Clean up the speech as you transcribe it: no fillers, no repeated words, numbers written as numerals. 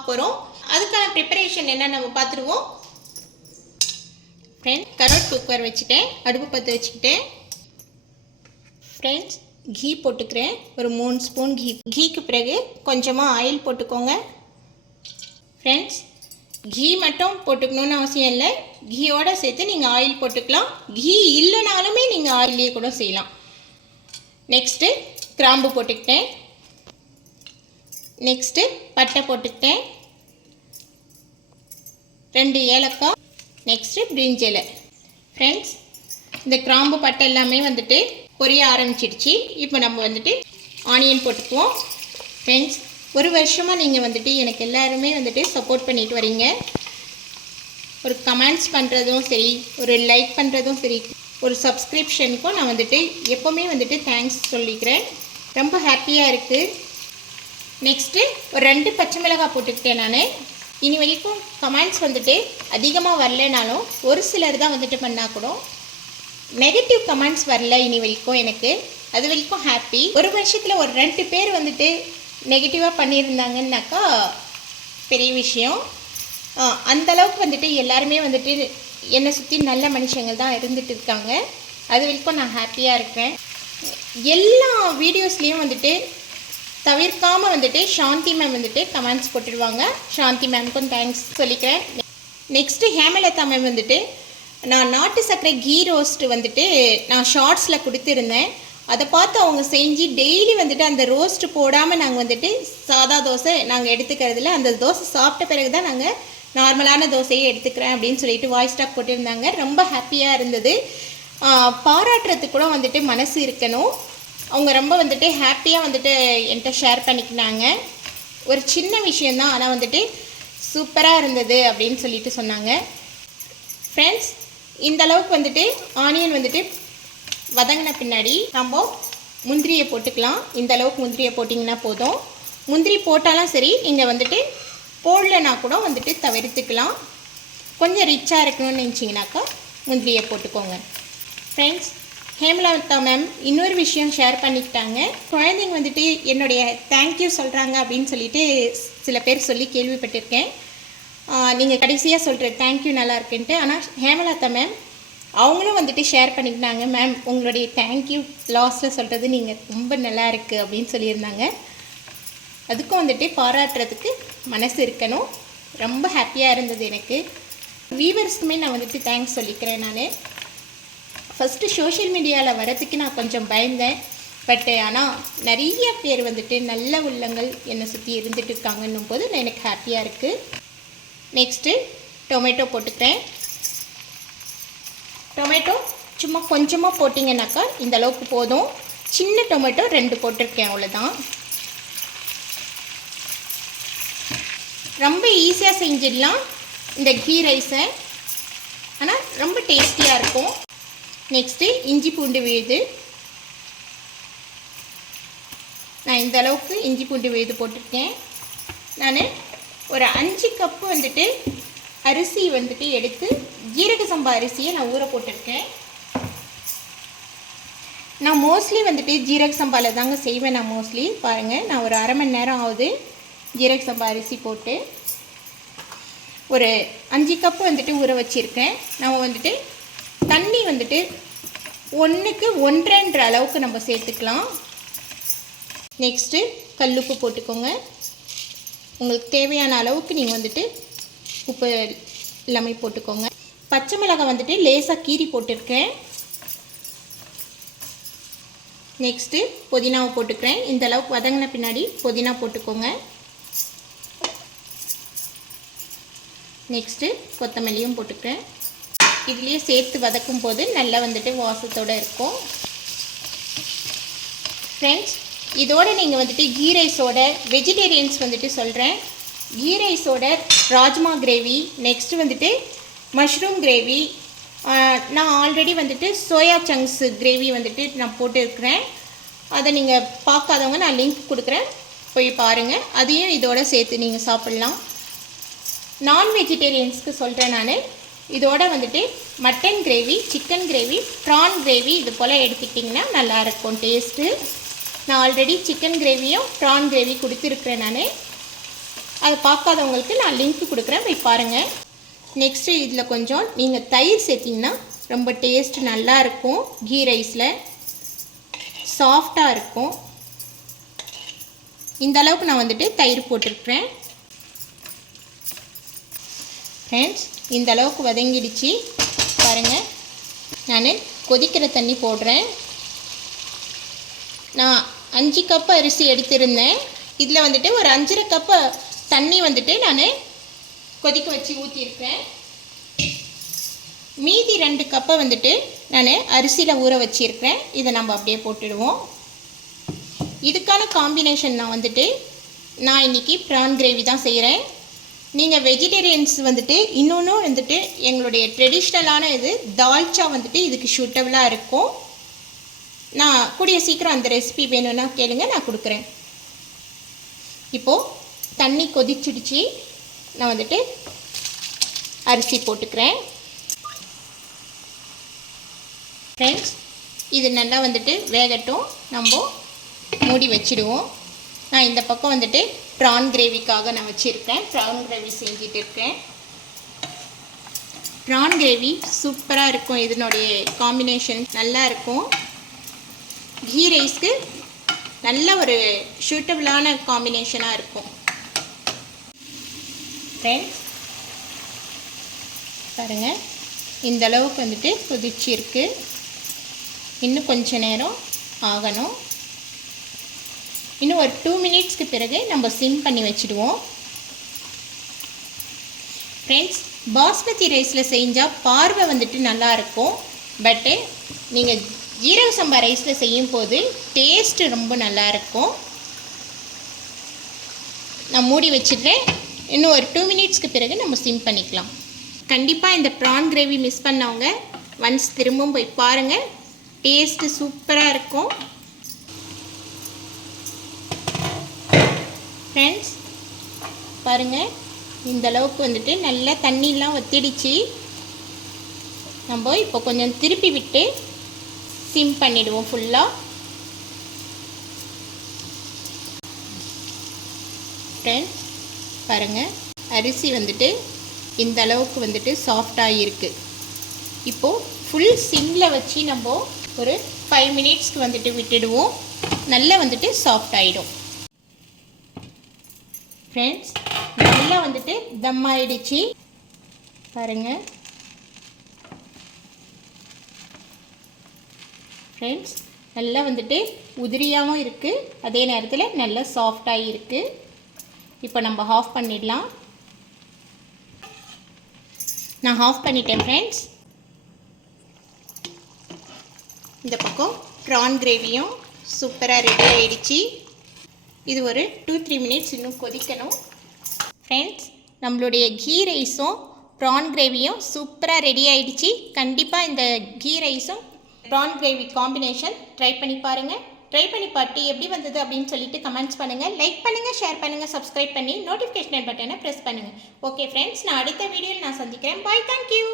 பார்க்க போகிறோம். அதுக்கான ப்ரிப்பரேஷன் என்ன நம்ம பார்த்துருவோம். ஃப்ரெண்ட்ஸ், கரோட் குக்கர் வச்சுட்டேன், அடுப்பு பற்ற வச்சுக்கிட்டேன். ஃப்ரெண்ட்ஸ், கீ போட்டுக்கிறேன், ஒரு 3 ஸ்பூன் கீ. கீக்கு பிறகு கொஞ்சமாக ஆயில் போட்டுக்கோங்க. ஃப்ரெண்ட்ஸ், கீ மட்டும் போட்டுக்கணுன்னு அவசியம் இல்லை, கீயோடு சேர்த்து நீங்கள் ஆயில் போட்டுக்கலாம். கீ இல்லைனாலுமே நீங்கள் ஆயிலே கூட செய்யலாம். நெக்ஸ்ட்டு கிராம்பு போட்டுக்கிட்டேன். நெக்ஸ்ட்டு பட்டை போட்டுக்கிட்டேன், 2 ஏலக்காய். நெக்ஸ்ட்டு பிரிஞ்சி இலை. ஃப்ரெண்ட்ஸ், இந்த கிராம்பு பட்டை எல்லாமே வந்துட்டு பொரிய ஆரம்பிச்சிடுச்சு. இப்போ நம்ம வந்துட்டு ஆனியன் போட்டுக்குவோம். ஃப்ரெண்ட்ஸ், ஒரு வருஷமாக நீங்கள் வந்துட்டு எனக்கு எல்லாருமே வந்துட்டு சப்போர்ட் பண்ணிட்டு வரீங்க. ஒரு கமெண்ட்ஸ் பண்ணுறதும் சரி, ஒரு லைக் பண்ணுறதும் சரி, ஒரு சப்ஸ்கிரிப்ஷனுக்கும் நான் வந்துட்டு எப்போவுமே வந்துட்டு தேங்க்ஸ் சொல்லிக்கிறேன். ரொம்ப ஹாப்பியாக இருக்குது. நெக்ஸ்ட்டு ஒரு 2 பச்சை மிளகாய் போட்டுக்கிட்டேன் நான். இனி வரைக்கும் கமெண்ட்ஸ் வந்துட்டு அதிகமாக வரலனாலும் ஒரு சிலர் தான் வந்துட்டு பண்ணால் கூட நெகட்டிவ் கமெண்ட்ஸ் வரல இனி வரைக்கும். எனக்கு அது வரைக்கும் ஹாப்பி. ஒரு வருஷத்தில் ஒரு 2 பேர் வந்துட்டு நெகட்டிவாக பண்ணியிருந்தாங்கன்னாக்கா பெரிய விஷயம். அந்தளவுக்கு வந்துட்டு எல்லாருமே வந்துட்டு என்னை சுற்றி நல்ல மனுஷங்கள் தான் இருந்துட்டு இருக்காங்க. அது வரைக்கும் நான் ஹாப்பியாக இருக்கேன். எல்லா வீடியோஸ்லேயும் வந்துட்டு தவிர்க்காமல் வந்துட்டு சாந்தி மேம் வந்துட்டு கமெண்ட்ஸ் போட்டுடுவாங்க. சாந்தி மேம்க்கும் தேங்க்ஸ் சொல்லிக்கிறேன். நெக்ஸ்ட்டு ஹேமலதா மேம் வந்துட்டு நான் நாட்டு சர்க்கரை கீ ரோஸ்ட்டு வந்துட்டு நான் ஷார்ட்ஸில் கொடுத்துருந்தேன். அதை பார்த்து அவங்க செஞ்சு டெய்லி வந்துட்டு அந்த ரோஸ்ட்டு போடாமல் நாங்கள் வந்துட்டு சாதா தோசை நாங்கள் எடுத்துக்கிறதில்ல, அந்த தோசை சாப்பிட்ட பிறகு தான் நாங்கள் நார்மலான தோசையை எடுத்துக்கிறேன் அப்படின்னு சொல்லிட்டு வாய்ஸ் டாக் போட்டிருந்தாங்க. ரொம்ப ஹாப்பியாக இருந்தது. பாராட்டுறதுக்கு கூட வந்துட்டு மனசு இருக்கணும். அவங்க ரொம்ப வந்துட்டு ஹாப்பியாக வந்துட்டு என்கிட்ட ஷேர் பண்ணிக்கினாங்க. ஒரு சின்ன விஷயந்தான், ஆனால் வந்துட்டு சூப்பராக இருந்தது அப்படின்னு சொல்லிட்டு சொன்னாங்க. ஃப்ரெண்ட்ஸ், இந்த அளவுக்கு வந்துட்டு ஆனியன் வந்துட்டு வதங்கின பின்னாடி நம்ம முந்திரியை போட்டுக்கலாம். இந்த அளவுக்கு முந்திரியை போட்டிங்கன்னா போதும். முந்திரி போட்டாலும் சரி, நீங்கள் வந்துட்டு போடலைன்னா கூட வந்துட்டு தவிர்த்துக்கலாம். கொஞ்சம் ரிச்சாக இருக்கணும்னு நினச்சிங்கனாக்கா முந்திரியை போட்டுக்கோங்க. ஃப்ரெண்ட்ஸ், ஹேமலதா மேம் இன்னொரு விஷயம் ஷேர் பண்ணிக்கிட்டாங்க. குழந்தைங்க வந்துட்டு என்னுடைய தேங்க்யூ சொல்கிறாங்க அப்படின்னு சொல்லிட்டு சில பேர் சொல்லி கேள்விப்பட்டிருக்கேன். நீங்கள் கடைசியாக சொல்கிற தேங்க்யூ நல்லா இருக்குன்ட்டு. ஆனால் ஹேமலதா மேம் அவங்களும் வந்துட்டு ஷேர் பண்ணிக்கிட்டாங்க. மேம், உங்களுடைய தேங்க்யூ லாஸ்ட்டில் சொல்கிறது நீங்கள் ரொம்ப நல்லா இருக்குது அப்படின்னு சொல்லியிருந்தாங்க. அதுக்கும் வந்துட்டு பாராட்டுறதுக்கு மனசு இருக்கணும். ரொம்ப ஹாப்பியாக இருந்தது எனக்கு. வியூவர்ஸ்க்குமே நான் வந்துட்டு தேங்க்ஸ் சொல்லிக்கிறேன். நான் ஃபஸ்ட்டு சோஷியல் மீடியாவில் வரதுக்கு நான் கொஞ்சம் பயந்தேன். ஆனால் நிறைய பேர் வந்துட்டு நல்ல உள்ளங்கள் என்னை சுற்றி இருந்துட்டு இருக்காங்கன்னும் போது எனக்கு ஹாப்பியாக இருக்குது. நெக்ஸ்ட்டு டொமேட்டோ போட்டுக்கிறேன். டொமேட்டோ சும்மா கொஞ்சமாக போட்டிங்கனாக்கா இந்த அளவுக்கு போதும். சின்ன டொமேட்டோ 2 போட்டிருக்கேன், அவ்வளோதான். ரொம்ப ஈஸியாக செஞ்சிடலாம் இந்த கீ ரைஸை, ஆனால் ரொம்ப டேஸ்டியாக இருக்கும். நெக்ஸ்ட்டு இஞ்சி பூண்டு விழுது. நான் இந்த அளவுக்கு இஞ்சி பூண்டு விழுது போட்டிருக்கேன். நான் ஒரு 5 கப்பு வந்துட்டு அரிசி வந்துட்டு எடுத்து ஜீரக சம்பா அரிசியை நான் ஊற போட்டிருக்கேன். நான் மோஸ்ட்லி வந்துட்டு ஜீரக சம்பாவில் தாங்க செய்வேன். நான் மோஸ்ட்லி பாருங்கள், நான் ஒரு அரை மணி நேரம் ஆகுது ஜீரக சம்பா அரிசி போட்டு ஒரு 5 கப்பு வந்துட்டு ஊற வச்சுருக்கேன். நம்ம வந்துட்டு தண்ணி வந்துட்டு 1க்கு 1.5 அளவுக்கு நம்ம சேர்த்துக்கலாம். நெக்ஸ்ட்டு கல்லுப்பு போட்டுக்கோங்க. உங்களுக்கு தேவையான அளவுக்கு நீங்கள் வந்துட்டு உப்பு எல்லாமே போட்டுக்கோங்க. பச்சை மிளகாய் வந்துட்டு லேசாக கீரி போட்டிருக்கேன். நெக்ஸ்ட்டு புதினாவை போட்டுக்கிறேன். இந்த அளவுக்கு வதங்கின பின்னாடி புதினா போட்டுக்கோங்க. நெக்ஸ்ட்டு கொத்தமல்லியும் போட்டுக்கிறேன். இதுலேயே சேர்த்து வதக்கும் போது நல்லா வந்துட்டு வாசத்தோடு இருக்கும். ஃப்ரெண்ட்ஸ், இதோடு நீங்கள் வந்துட்டு கீ ரைஸோட வெஜிடேரியன்ஸ் வந்துட்டு சொல்கிறேன். கீ ரைஸோட ராஜ்மா கிரேவி, நெக்ஸ்ட்டு வந்துட்டு மஷ்ரூம் கிரேவி, நான் ஆல்ரெடி வந்துட்டு சோயா சங்க்ஸ் கிரேவி வந்துட்டு நான் போட்டுருக்கிறேன். அதை நீங்கள் பார்க்காதவங்க நான் லிங்க் கொடுக்குறேன், போய் பாருங்கள். அதையும் இதோட சேர்த்து நீங்கள் சாப்பிட்லாம். நான் வெஜிடேரியன்ஸ்க்கு சொல்கிறேன் நான். இதோட வந்துட்டு mutton gravy, chicken gravy, prawn gravy இது போல் எடுத்துக்கிட்டிங்கன்னா நல்லாயிருக்கும் டேஸ்ட்டு. நான் ஆல்ரெடி சிக்கன் கிரேவியும் ப்ரான் கிரேவி கொடுத்துருக்குறேன் நான். அதை பார்க்காதவங்களுக்கு நான் லிங்க் கொடுக்குறேன், போய் பாருங்கள். நெக்ஸ்ட்டு இதில் கொஞ்சம் நீங்கள் தயிர் சேர்த்திங்கன்னா ரொம்ப டேஸ்ட் நல்லாயிருக்கும். கீ ரைஸில் சாஃப்டாக இருக்கும். இந்த அளவுக்கு நான் வந்துட்டு தயிர் போட்டிருக்கிறேன். ஃப்ரெண்ட்ஸ், இந்த அளவுக்கு வதங்கிடுச்சு பாருங்கள். நான் கொதிக்கிற தண்ணி போடுறேன். நான் 5 கப்பு அரிசி எடுத்திருந்தேன். இதில் வந்துட்டு ஒரு 5.5 கப்பு தண்ணி வந்துட்டு நான் கொதிக்க வச்சு ஊற்றிருக்கேன். மீதி 2 கப்பை வந்துட்டு நான் அரிசியில் ஊற வச்சுருக்கிறேன். இதை நம்ம அப்படியே போட்டுடுவோம். இதுக்கான காம்பினேஷன் நான் இன்றைக்கி ப்ரான் கிரேவி தான் செய்கிறேன். நீங்கள் வெஜிடேரியன்ஸ் வந்துட்டு இன்னொன்று வந்துட்டு எங்களுடைய ட்ரெடிஷ்னலான இது தால்ச்சா வந்துட்டு இதுக்கு சூட்டபுளாக இருக்கும். நான் கூடிய சீக்கிரம் அந்த ரெசிபி வேணும்னா கேளுங்க, நான் கொடுக்குறேன். இப்போது தண்ணி கொதிச்சிடுச்சு. நான் வந்துட்டு அரிசி போட்டுக்கிறேன். ஃப்ரெண்ட்ஸ், இது நல்லா வந்துட்டு வேகட்டும். நம்ம மூடி வச்சிடுவோம். நான் இந்த பக்கம் வந்துட்டு ப்ரான் கிரேவிக்காக நான் வச்சுருக்கேன். ப்ரான் கிரேவி செஞ்சுட்டு இருக்கேன். ப்ரான் கிரேவி சூப்பராக இருக்கும். இதனுடைய காம்பினேஷன் நல்லா இருக்கும். கீ ரைஸ்க்கு நல்ல ஒரு சூட்டபுளான காம்பினேஷனாக இருக்கும். ஃப்ரெண்ட்ஸ், பாருங்கள், இந்த அளவுக்கு வந்துட்டு கொதிச்சிருக்கு. இன்னும் கொஞ்ச நேரம் ஆகணும். இன்னும் ஒரு 2 மினிட்ஸ்க்கு பிறகு நம்ம சிம் பண்ணி வச்சுடுவோம். ஃப்ரெண்ட்ஸ், பாஸ்மதி ரைஸில் செஞ்சால் பார்வை வந்துட்டு நல்லாயிருக்கும். பட்டு நீங்கள் ஜீரக சம்பா ரைஸில் செய்யும் போது டேஸ்ட்டு ரொம்ப நல்லாயிருக்கும். நான் மூடி வச்சிடுறேன். இன்னும் ஒரு 2 மினிட்ஸ்க்கு பிறகு நம்ம சிம் பண்ணிக்கலாம். கண்டிப்பாக இந்த ப்ரான் கிரேவி மிஸ் பண்ணவங்க ஒன்ஸ் திரும்பவும் போய் பாருங்கள். டேஸ்ட்டு சூப்பராக இருக்கும். ஃப்ரெண்ட்ஸ், பாருங்கள், இந்த அளவுக்கு வந்துட்டு நல்லா தண்ணியெலாம் வத்திடுச்சு. நம்ம இப்போ கொஞ்சம் திருப்பி விட்டு சிம் பண்ணிடுவோம் ஃபுல்லாக. ஃப்ரெண்ட்ஸ், பாருங்கள், அரிசி வந்துட்டு இந்த அளவுக்கு வந்துட்டு சாஃப்டாக இருக்குது. இப்போது ஃபுல் சிம்மில் வச்சு நம்ம ஒரு 5 மினிட்ஸ்க்கு வந்துட்டு விட்டுடுவோம். நல்லா வந்துட்டு சாஃப்ட் ஆகிடும். ஃப்ரெண்ட்ஸ், நல்லா வந்துட்டு தம் ஆயிடுச்சு பாருங்கள். ஃப்ரெண்ட்ஸ், நல்லா வந்துட்டு உதிரியாகவும் இருக்குது, அதே நேரத்தில் நல்லா சாஃப்டாகி இருக்குது. இப்போ நம்ம ஆஃப் பண்ணிடலாம். நான் ஆஃப் பண்ணிட்டேன். ஃப்ரெண்ட்ஸ், இந்த பக்கம் ப்ரான் கிரேவியும் சூப்பராக ரெடி ஆகிடுச்சு. இது ஒரு 2-3 மினிட்ஸ் இன்னும் கொதிக்கணும். ஃப்ரெண்ட்ஸ், நம்மளுடைய கீ ரைஸும் ப்ரான் கிரேவியும் சூப்பராக ரெடி ஆகிடுச்சு. கண்டிப்பாக இந்த கீ ரைஸும் ப்ரான் கிரேவி காம்பினேஷன் ட்ரை பண்ணி பாருங்கள். ட்ரை பண்ணி பார்த்து எப்படி வந்தது அப்படின்னு சொல்லிட்டு கமெண்ட்ஸ் பண்ணுங்கள். லைக் பண்ணுங்கள், ஷேர் பண்ணுங்கள், சப்ஸ்கிரைப் பண்ணி நோட்டிஃபிகேஷன் பட்டனை ப்ரெஸ் பண்ணுங்கள். ஓகே ஃப்ரெண்ட்ஸ், நான் அடுத்த வீடியோவில் நான் சந்திக்கிறேன். பாய், தேங்க்யூ.